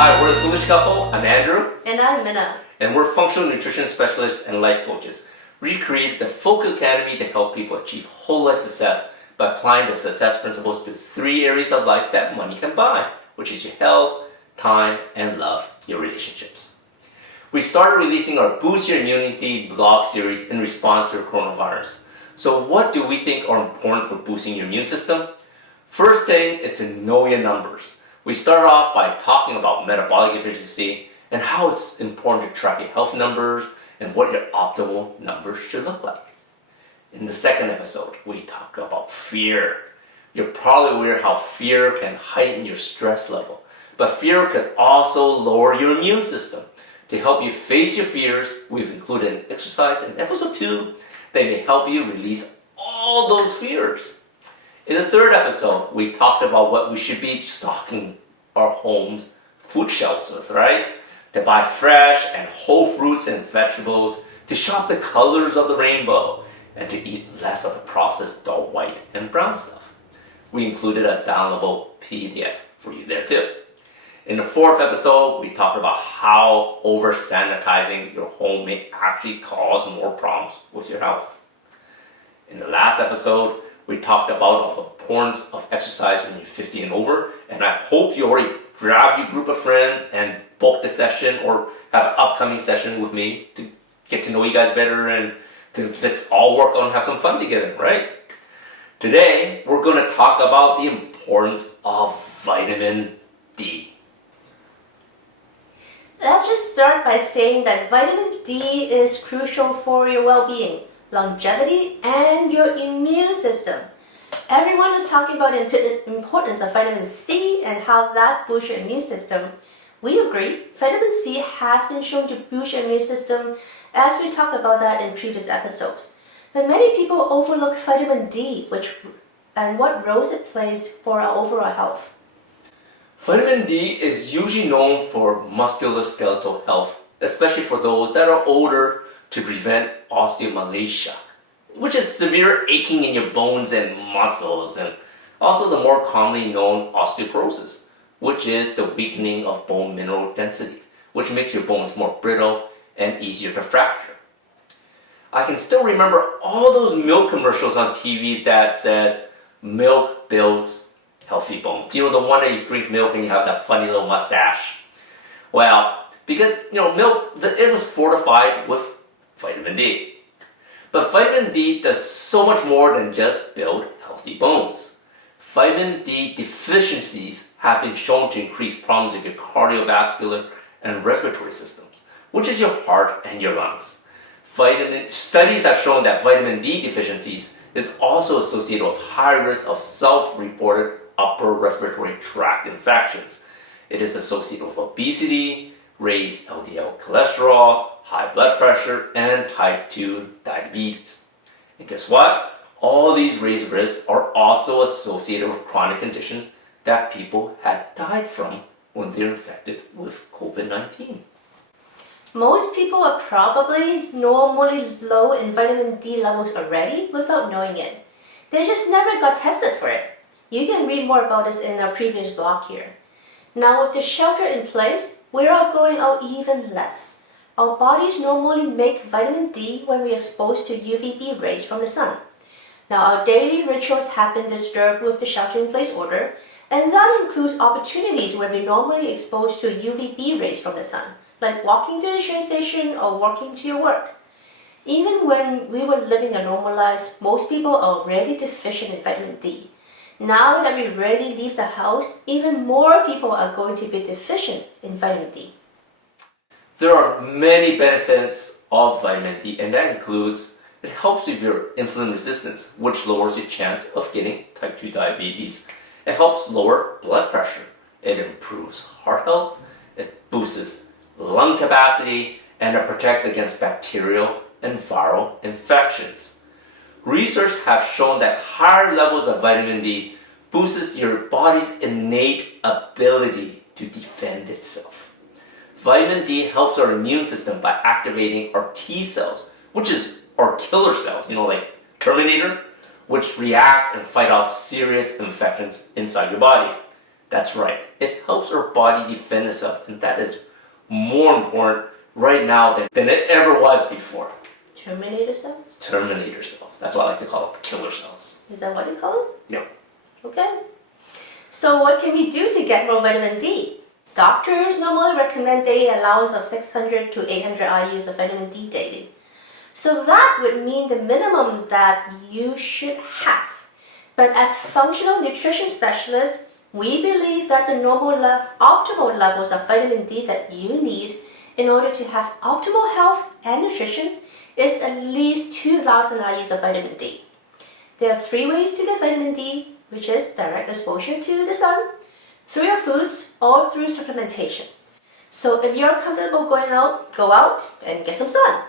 Hi, we're the Foolish Couple. I'm Andrew. And I'm Minna. And we're functional nutrition specialists and life coaches. We created the Foco Academy to help people achieve whole life success by applying the success principles to 3 areas of life that money can buy, which is your health, time, and love, your relationships. We started releasing our Boost Your Immunity blog series in response to coronavirus. So what do we think are important for boosting your immune system? First thing is to know your numbers. We start off by talking about metabolic efficiency and how it's important to track your health numbers and what your optimal numbers should look like. In the second episode, we talk about fear. You're probably aware how fear can heighten your stress level, but fear can also lower your immune system. To help you face your fears, we've included an exercise in episode 2 that may help you release all those fears. In the third episode, we talked about what we should be stocking our home's food shelves with, right? To buy fresh and whole fruits and vegetables, to shop the colors of the rainbow, and to eat less of the processed dull white and brown stuff. We included a downloadable PDF for you there too. In the fourth episode, we talked about how over-sanitizing your home may actually cause more problems with your health. In the last episode, we talked about the importance of exercise when you're 50 and over, and I hope you already grabbed your group of friends and booked a session or have an upcoming session with me to get to know you guys better and let's all work on have some fun together, right? Today, we're going to talk about the importance of vitamin D. Let's just start by saying that vitamin D is crucial for your well-being, longevity, and your immune system. Everyone is talking about the importance of vitamin C and how that boosts your immune system. We agree, vitamin C has been shown to boost your immune system, as we talked about that in previous episodes. But many people overlook vitamin D and what roles it plays for our overall health. Vitamin D is usually known for musculoskeletal health, especially for those that are older, to prevent osteomalacia, which is severe aching in your bones and muscles, and also the more commonly known osteoporosis, which is the weakening of bone mineral density, which makes your bones more brittle and easier to fracture. I can still remember all those milk commercials on TV that says, milk builds healthy bones. You know, the one that you drink milk and you have that funny little mustache. Well, because, milk, it was fortified with vitamin D. But vitamin D does so much more than just build healthy bones. Vitamin D deficiencies have been shown to increase problems with your cardiovascular and respiratory systems, which is your heart and your lungs. Studies have shown that vitamin D deficiencies is also associated with high risk of self-reported upper respiratory tract infections. It is associated with obesity, raised LDL cholesterol, high blood pressure, and type 2 diabetes. And guess what? All these raised risks are also associated with chronic conditions that people had died from when they're infected with COVID-19. Most people are probably normally low in vitamin D levels already without knowing it. They just never got tested for it. You can read more about this in our previous blog here. Now with the shelter in place, we're all going out even less. Our bodies normally make vitamin D when we are exposed to UVB rays from the sun. Now our daily rituals have been disturbed with the shelter-in-place order, and that includes opportunities where we're normally exposed to UVB rays from the sun, like walking to the train station or walking to your work. Even when we were living a normal lives, most people are already deficient in vitamin D. Now that we rarely leave the house, even more people are going to be deficient in vitamin D. There are many benefits of vitamin D, and that includes it helps with your insulin resistance, which lowers your chance of getting type 2 diabetes. It helps lower blood pressure. It improves heart health. It boosts lung capacity, and it protects against bacterial and viral infections. Research have shown that higher levels of vitamin D boosts your body's innate ability to defend itself. Vitamin D helps our immune system by activating our T cells, which is our killer cells, like Terminator, which react and fight off serious infections inside your body. That's right. It helps our body defend itself, and that is more important right now than it ever was before. Terminator cells? Terminator cells. That's what I like to call it, killer cells. Is that what you call it? Yep. Okay. So what can we do to get more vitamin D? Doctors normally recommend daily allowance of 600 to 800 IUs of vitamin D daily. So that would mean the minimum that you should have. But as functional nutrition specialists, we believe that the optimal levels of vitamin D that you need in order to have optimal health and nutrition is at least 2,000 IUs of vitamin D. There are 3 ways to get vitamin D, which is direct exposure to the sun, through your foods, or through supplementation. So if you're comfortable going out, go out and get some sun.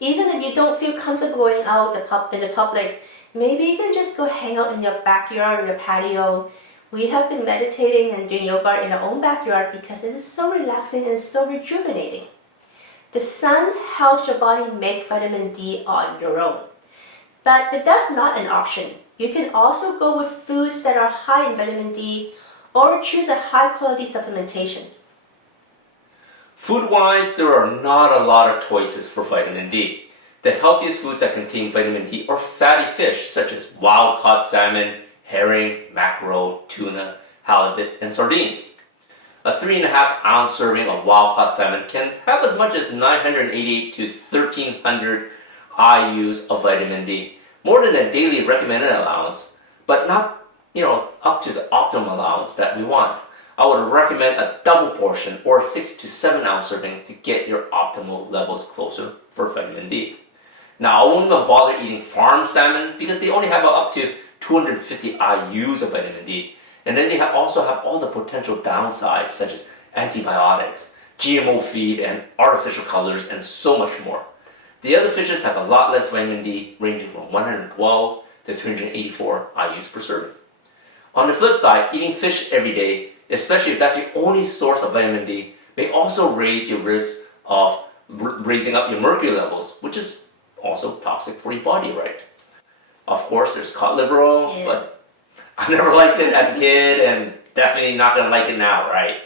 Even if you don't feel comfortable going out in the public, maybe you can just go hang out in your backyard or your patio. We have been meditating and doing yoga in our own backyard because it is so relaxing and so rejuvenating. The sun helps your body make vitamin D on your own. But if that's not an option, you can also go with foods that are high in vitamin D or choose a high quality supplementation. Food-wise, there are not a lot of choices for vitamin D. The healthiest foods that contain vitamin D are fatty fish such as wild-caught salmon, herring, mackerel, tuna, halibut, and sardines. A 3.5 ounce serving of wild-caught salmon can have as much as 988 to 1,300 IUs of vitamin D, more than a daily recommended allowance, but not, up to the optimal allowance that we want. I would recommend a double portion or 6 to 7 ounce serving to get your optimal levels closer for vitamin D. Now, I won't even bother eating farm salmon because they only have up to 250 IUs of vitamin D. And then they also have all the potential downsides such as antibiotics, GMO feed, and artificial colors, and so much more. The other fishes have a lot less vitamin D, ranging from 112 to 384 IUs per serving. On the flip side, eating fish every day, especially if that's your only source of vitamin D, may also raise your risk of raising up your mercury levels, which is also toxic for your body, right? Of course, there's cod liver oil, but I never liked it as a kid and definitely not going to like it now, right?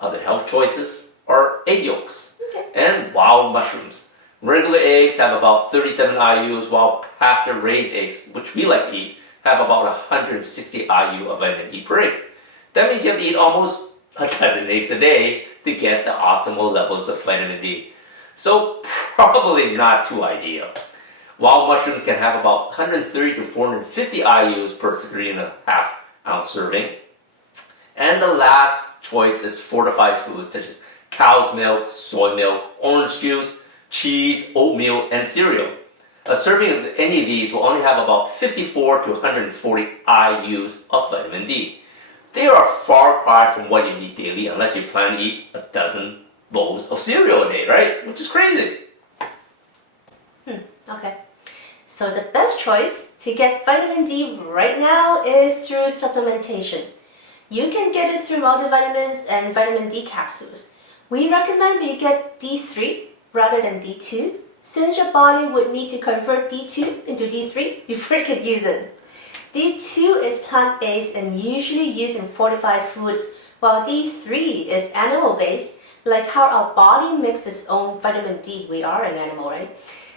Other health choices are egg yolks and wild mushrooms. Regular eggs have about 37 IUs, while pasture-raised eggs, which we like to eat, have about 160 IU of vitamin D per egg. That means you have to eat almost a dozen eggs a day to get the optimal levels of vitamin D. So probably not too ideal. Wild mushrooms can have about 130 to 450 IUs per 3.5 ounce serving. And the last choice is fortified foods such as cow's milk, soy milk, orange juice, cheese, oatmeal, and cereal. A serving of any of these will only have about 54 to 140 IUs of vitamin D. They are a far cry from what you need daily unless you plan to eat a dozen bowls of cereal a day, right? Which is crazy. Okay. So the best choice to get vitamin D right now is through supplementation. You can get it through multivitamins and vitamin D capsules. We recommend that you get D3 rather than D2, since your body would need to convert D2 into D3 before it can use it. D2 is plant-based and usually used in fortified foods, while D3 is animal-based, like how our body makes its own vitamin D. We are an animal, right?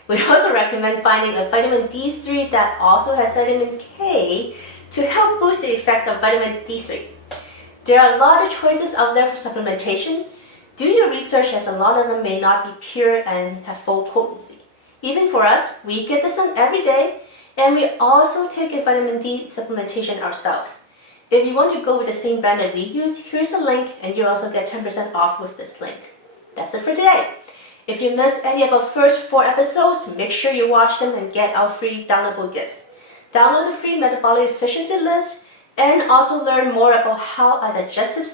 We also recommend finding a vitamin D3 that also has vitamin K to help boost the effects of vitamin D3. There are a lot of choices out there for supplementation. Do your research, as a lot of them may not be pure and have full potency. Even for us, we get the sun every day, and we also take a vitamin D supplementation ourselves. If you want to go with the same brand that we use, here's a link, and you'll also get 10% off with this link. That's it for today. If you missed any of our first 4 episodes, make sure you watch them and get our free downloadable gifts. Download the free metabolic efficiency list and also learn more about how our digestive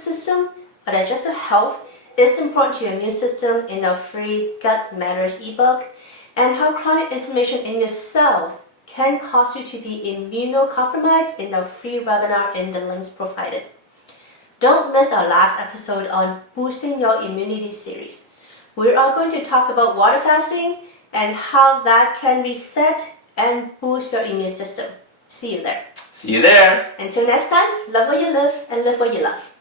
health is important to your immune system in our free Gut Matters ebook, and how chronic inflammation in your cells can cause you to be immunocompromised in our free webinar in the links provided. Don't miss our last episode on boosting your immunity series. We are going to talk about water fasting and how that can reset and boost your immune system. See you there. See you there. Until next time, love what you live and live what you love.